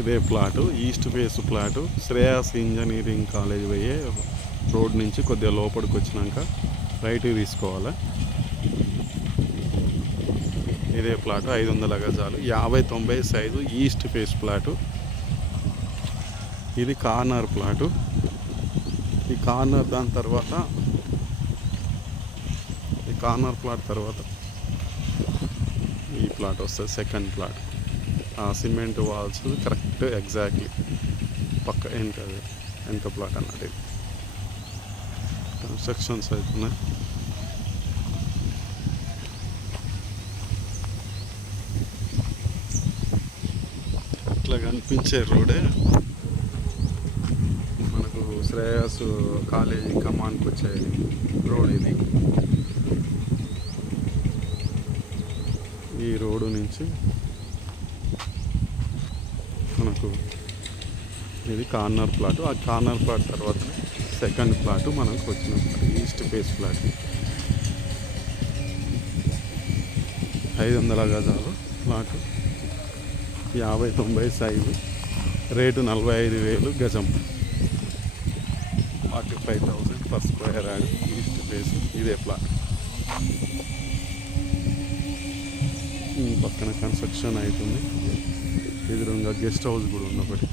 ఇదే plot, east face plot. Shreyas engineering college పోయే road నుంచి కొద్దిగా లోపలికి వచ్చినాక రైట్ తీసుకోవాలి. ఇదే ప్లాటు 500 గజాలు, 50-90 సైజు ఈస్ట్ ఫేస్ ప్లాటు. ఇది కార్నర్ ప్లాటు. ఈ కార్నర్ దాని తర్వాత ఈ కార్నర్ ప్లాట్ తర్వాత ఈ ప్లాట్ వస్తుంది, సెకండ్ ప్లాట్. ఆ సిమెంట్ వాల్స్ కరెక్ట్ ఎగ్జాక్ట్లీ పక్క వెనక ప్లాట్ అన్నట్టు. ఇది కన్స్ట్రక్షన్స్ అవుతున్నాయి. ఇట్లా కనిపించే రోడే మనకు శ్రేయస్ కాలేజీ కమాన్కి వచ్చే రోడ్ ఇది. ఈ రోడ్డు నుంచి మనకు ఇది కార్నర్ ప్లాట్. ఆ కార్నర్ ప్లాట్ తర్వాత సెకండ్ ప్లాటు మనకు వచ్చిన ఈస్ట్ ఫేస్ ప్లాట్. 500 గజాలు ప్లాటు, 50-90 సైజు, రేటు 45,000 గజం, 45,000 per square yard. East face ఇదే ప్లాట్. పక్కన కన్స్ట్రక్షన్ అవుతుంది. ఎదురుగా గెస్ట్ హౌస్ కూడా ఉంది ఒకటి.